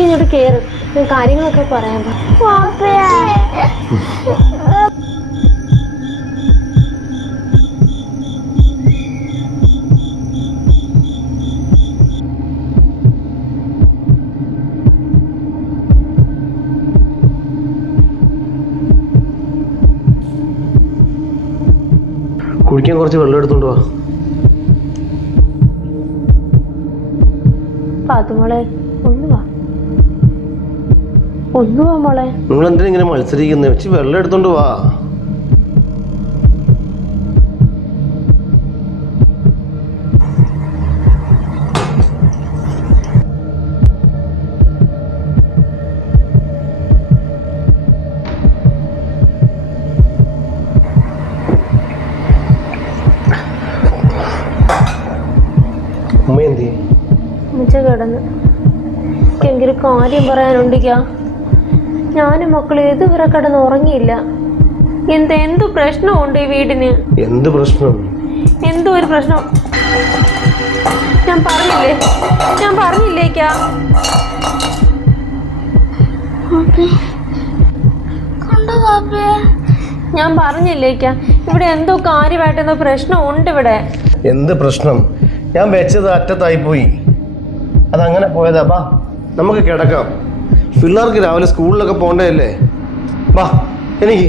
ഇങ്ങോട്ട് കേറ്, കാര്യങ്ങളൊക്കെ പറയാൻ. കുടിക്കാൻ കുറച്ച് വെള്ളം എടുത്തോണ്ട് വാ. പാത്തുമോളെ ഒന്ന് വാ മോളെ. നിങ്ങൾ എന്തിനാ ഇങ്ങനെ മത്സരിക്കുന്നത്? വെച്ച് വെള്ളം എടുത്തോണ്ട് വാ. കിടന്ന് എനിക്കൊരു കാര്യം പറയാനുണ്ടിക്കാ. ഞാനും മക്കളും ഇതുവരെ കിടന്ന് ഉറങ്ങിയില്ല. എന്ത് പ്രശ്നമുണ്ട് ഈ വീടിന്? എന്ത് പ്രശ്നം? എന്തോ ഒരു പ്രശ്നം. ഞാൻ പറഞ്ഞില്ലേക്കാ. ഞാൻ പറഞ്ഞില്ലേക്കാ, ഇവിടെ എന്തോ കാര്യമായിട്ടെന്തോ പ്രശ്നമുണ്ട് ഇവിടെ. എന്ത് പ്രശ്നം? ഞാൻ വെച്ചത് അറ്റത്തായി പോയി, അതങ്ങനെ പോയതാ. ബാ നമുക്ക് കിടക്കാം, പിള്ളേർക്ക് രാവിലെ സ്കൂളിലൊക്കെ പോകണ്ടല്ലേ. ബാ എനിക്ക്